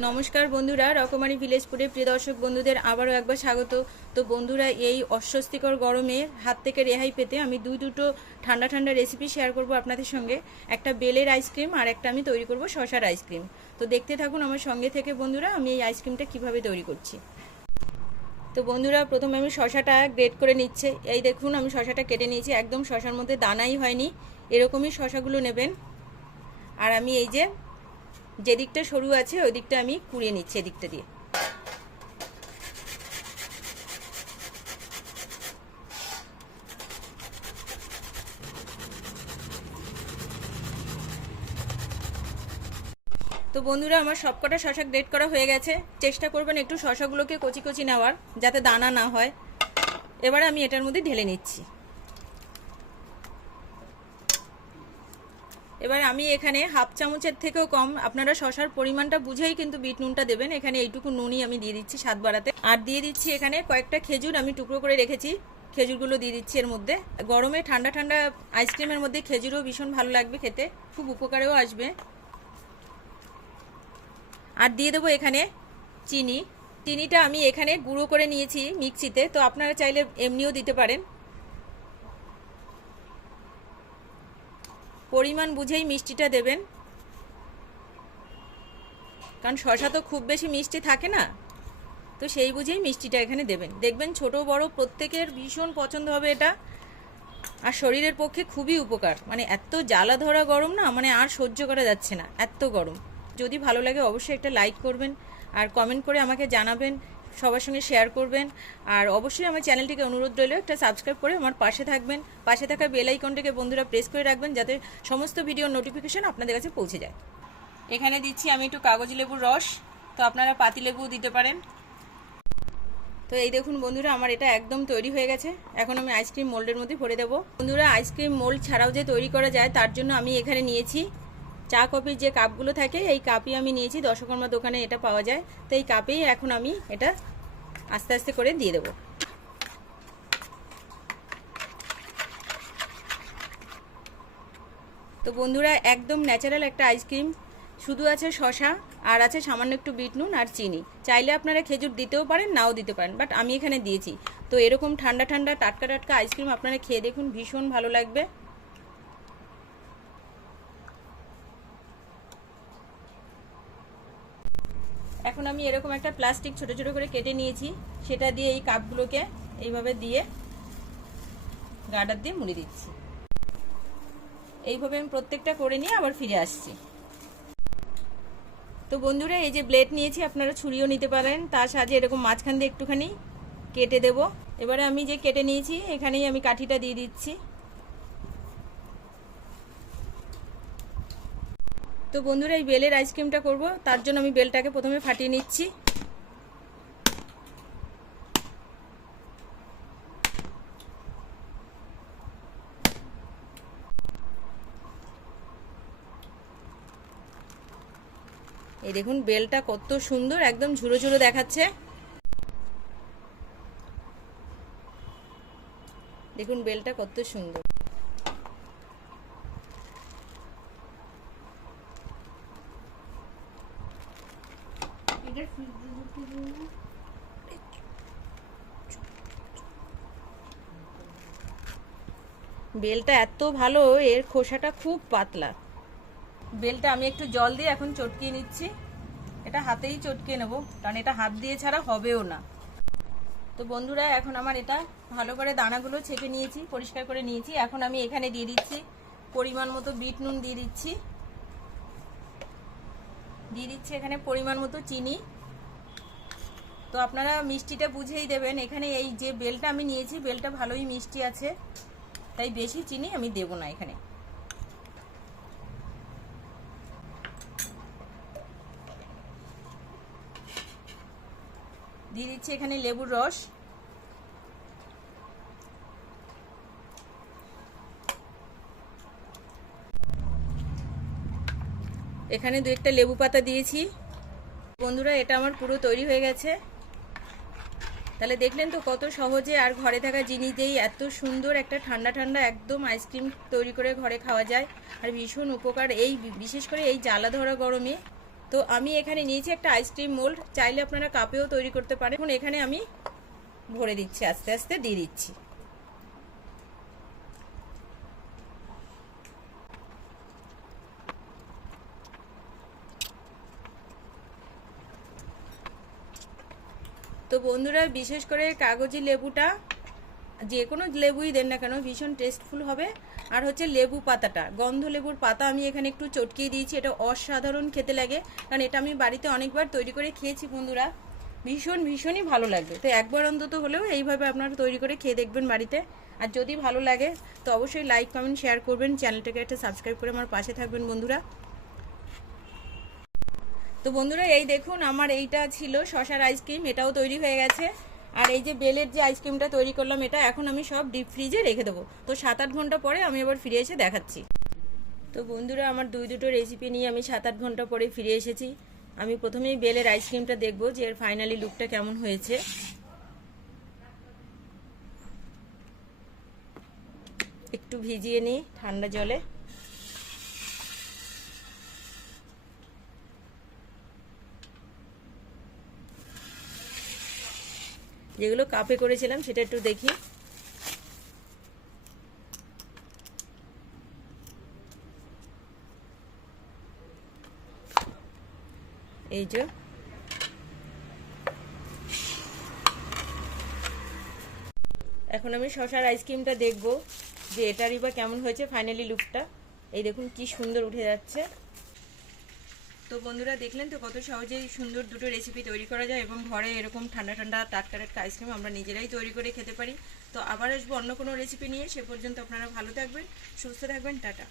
নমস্কার বন্ধুরা, রকমারি ভিলেজ ফুডে প্রিয় দর্শক বন্ধুদের আবারও একবার স্বাগত। তো বন্ধুরা, এই অস্বস্তিকর গরমে হাত থেকে রেহাই পেতে আমি দুটো ঠান্ডা ঠান্ডা রেসিপি শেয়ার করব আপনাদের সঙ্গে। একটা বেলের আইসক্রিম আর একটা আমি তৈরি করব শসার আইসক্রিম। তো দেখতে থাকুন আমার সঙ্গে থেকে বন্ধুরা, আমি এই আইসক্রিমটা কিভাবে তৈরি করছি। তো বন্ধুরা, প্রথমে আমি শসাটা গ্রেট করে নিচ্ছে। এই দেখুন, আমি শসাটা কেটে নিয়েছি, একদম শসার মধ্যে দানাই হয়নি, এরকমই শসাগুলো নেবেন। আর আমি এই যে দিকটা সরু আছে ওই দিকটা আমি কুড়িয়ে নিচ্ছি এদিকটা দিয়ে। তো বন্ধুরা, আমার সবকটা শসা গ্রেট করা হয়ে গেছে। চেষ্টা করবেন একটু শসাগুলোকে কচি কচি নেওয়ার, যাতে দানা না হয়। এবার আমি এটার মধ্যে ঢেলে নিচ্ছি। এবার আমি এখানে হাফ চামচের থেকেও কম, আপনারা শসার পরিমাণটা বুঝেই কিন্তু বিট নুনটা দেবেন। এখানে এইটুকু নুনই আমি দিয়ে দিচ্ছি স্বাদ বাড়াতে। আর দিয়ে দিচ্ছি এখানে কয়েকটা খেজুর আমি টুকরো করে রেখেছি, খেজুরগুলো দিয়ে দিচ্ছি এর মধ্যে। গরমে ঠান্ডা ঠান্ডা আইসক্রিমের মধ্যে খেজুরও ভীষণ ভালো লাগবে খেতে, খুব উপকারেও আসবে। আর দিয়ে দেবো এখানে চিনি। চিনিটা আমি এখানে গুঁড়ো করে নিয়েছি মিক্সিতে, তো আপনারা চাইলে এমনিও দিতে পারেন। পরিমাণ বুঝেই মিষ্টিটা দেবেন, কারণ শসা তো খুব বেশি মিষ্টি থাকে না, তো সেই বুঝেই মিষ্টিটা এখানে দেবেন। দেখবেন ছোট বড় প্রত্যেকের ভীষণ পছন্দ হবে এটা, আর শরীরের পক্ষে খুবই উপকার। মানে এত জ্বালা ধরা গরম না, মানে আর সহ্য করা যাচ্ছে না, এত গরম। যদি ভালো লাগে অবশ্যই একটা লাইক করবেন, আর কমেন্ট করে আমাকে জানাবেন, সবার সঙ্গে শেয়ার করবেন। আর অবশ্যই আমার চ্যানেলটিকে অনুরোধ রইল একটা সাবস্ক্রাইব করে আমার পাশে থাকবেন। পাশে থাকা বেল আইকনটিকে বন্ধুরা প্রেস করে রাখবেন, যাতে সমস্ত ভিডিওর নোটিফিকেশন আপনাদের কাছে পৌঁছে যায়। এখানে দিচ্ছি আমি একটু কাগজি লেবুর রস, তো আপনারা পাতি লেবু দিতে পারেন। তো এই দেখুন বন্ধুরা, আমার এটা একদম তৈরি হয়ে গেছে। এখন আমি আইসক্রিম মোল্ডের মধ্যে ভরে দেবো। বন্ধুরা, আইসক্রিম মোল্ড ছাড়াও যে তৈরি করা যায়, তার জন্য আমি এখানে নিয়েছি চা কফির যে কাপগুলো থাকে, এই কাপই আমি নিয়েছি। দশকর্মা দোকানে এটা পাওয়া যায়, তো এই কাপেই এখন আমি এটা আস্তে আস্তে করে দিয়ে দেবো। তো বন্ধুরা, একদম ন্যাচারাল একটা আইসক্রিম, শুধু আছে শসা আর আছে সামান্য একটু বিট নুন আর চিনি। চাইলে আপনারা খেজুর দিতেও পারেন, নাও দিতে পারেন, বাট আমি এখানে দিয়েছি। তো এরকম ঠান্ডা ঠান্ডা টাটকা টাটকা আইসক্রিম আপনারা খেয়ে দেখুন, ভীষণ ভালো লাগবে। এখন আমি এরকম একটা প্লাস্টিক ছোট ছোট করে কেটে নিয়েছি, সেটা দিয়ে এই কাপগুলোকে এইভাবে দিয়ে গার্ডার দিয়ে মুড়ে দিচ্ছি। এইভাবে আমি প্রত্যেকটা করে নিয়ে আবার ফিরে আসছি। তো বন্ধুরা, এই যে ব্লেড নিয়েছি, আপনারা ছুরিও নিতে পারেন, তার সাহায্যে এরকম মাঝখান দিয়ে একটুখানি কেটে দেব। এবারে আমি যে কেটে নিয়েছি এখানেই আমি কাঠিটা দিয়ে দিচ্ছি। তো বন্ধুরা, এই বেলের আইসক্রিমটা করব, তার জন্য আমি বেলটাকে প্রথমে ফাটিয়ে নিচ্ছি। এই দেখুন বেলটা কত সুন্দর, একদম ঝুরো ঝুরো দেখাচ্ছে। দেখুন বেলটা কত সুন্দর। বেলটা এত ভালো, এর খোসাটা খুব পাতলা। বেলটা আমি একটু জল দিয়ে এখন চটকিয়ে নিচ্ছি। এটা হাতেই চটকিয়ে নেব, কারণ এটা হাত দিয়ে ছাড়া হবেও না। তো বন্ধুরা, এখন আমার এটা ভালো করে দানাগুলো ছেঁকে নিয়েছি, পরিষ্কার করে নিয়েছি। এখন আমি এখানে দিয়ে দিচ্ছি পরিমাণ মতো বিট নুন, দিয়ে দিচ্ছি এখানে পরিমাণ মতো চিনি। তো আপনারা মিষ্টিটা বুঝেই দেবেন। এখানে এই যে বেলটা আমি নিয়েছি, বেলটা ভালোই মিষ্টি আছে, তাই বেশি চিনি আমি দেব না। এখানে দিয়ে দিচ্ছি এখানে লেবুর রস। এখানে দু একটা লেবু পাতা দিয়েছি। বন্ধুরা, এটা আমার পুরো তৈরি হয়ে গেছে। তাহলে দেখলেন তো কত সহজে আর ঘরে থাকা জিনিস দিয়েই এত সুন্দর একটা ঠান্ডা ঠান্ডা একদম আইসক্রিম তৈরি করে ঘরে খাওয়া যায়, আর ভীষণ উপকার। এই বিশেষ করে এই জ্বালা ধরা গরমে তো আমি এখানে নিয়েছি একটা আইসক্রিম মোল্ড, চাইলে আপনারা কাপেও তৈরি করতে পারেন। এখন এখানে আমি ভরে দিচ্ছি, আস্তে আস্তে দিয়ে দিচ্ছি। তো বন্ধুরা, বিশেষ করে কাগজি লেবুটা, যে কোনো লেবুই দেন না কেন, ভীষণ টেস্টফুল হবে। আর হচ্ছে লেবু পাতাটা, গন্ধ লেবুর পাতা আমি এখানে একটু চটকিয়ে দিয়েছি। এটা অসাধারণ খেতে লাগে, কারণ এটা আমি বাড়িতে অনেকবার তৈরি করে খেয়েছি বন্ধুরা, ভীষণই ভালো লাগবে। তো একবার অন্তত হলেও এইভাবে আপনারা তৈরি করে খেয়ে দেখবেন বাড়িতে। আর যদি ভালো লাগে তো অবশ্যই লাইক কমেন্ট শেয়ার করবেন, চ্যানেলটাকে একটা সাবস্ক্রাইব করে আমার পাশে থাকবেন বন্ধুরা। তো বন্ধুরা, এই দেখুন আমার এইটা ছিল শশার আইসক্রিম, এটাও তৈরি হয়ে গেছে। আর এই যে বেলের যে আইসক্রিমটা তৈরি করলাম, এটা এখন আমি সব ডিপ ফ্রিজে রেখে দেবো। তো 7-8 ঘন্টা পরে আমি আবার ফিরে এসে দেখাচ্ছি। তো বন্ধুরা, আমার দুটো রেসিপি নিয়ে আমি 7-8 ঘন্টা পরে ফিরে এসেছি। আমি প্রথমেই বেলের আইসক্রিমটা দেখবো যে এর ফাইনালি লুকটা কেমন হয়েছে। একটু ভিজিয়ে নিই ঠান্ডা জলে। যেগুলো কাপে করেছিলাম সেটা একটু দেখি। এই যে এখন আমি শশার আইসক্রিমটা দেখব যে এটারই বা কেমন হয়েছে ফাইনালি লুকটা। এই দেখুন কি সুন্দর উঠে যাচ্ছে। তো বন্ধুরা, দেখলেন তো কত সহজেই সুন্দর দুটো রেসিপি তৈরি করা যায়, এবং ঘরে এরকম ঠান্ডা ঠান্ডা টাটকা টাটকা আইসক্রিম আমরা নিজেরাই তৈরি করে খেতে পারি। তো আবার আসবো অন্য কোনো রেসিপি নিয়ে। সে পর্যন্ত আপনারা ভালো থাকবেন, সুস্থ থাকবেন, টাটা।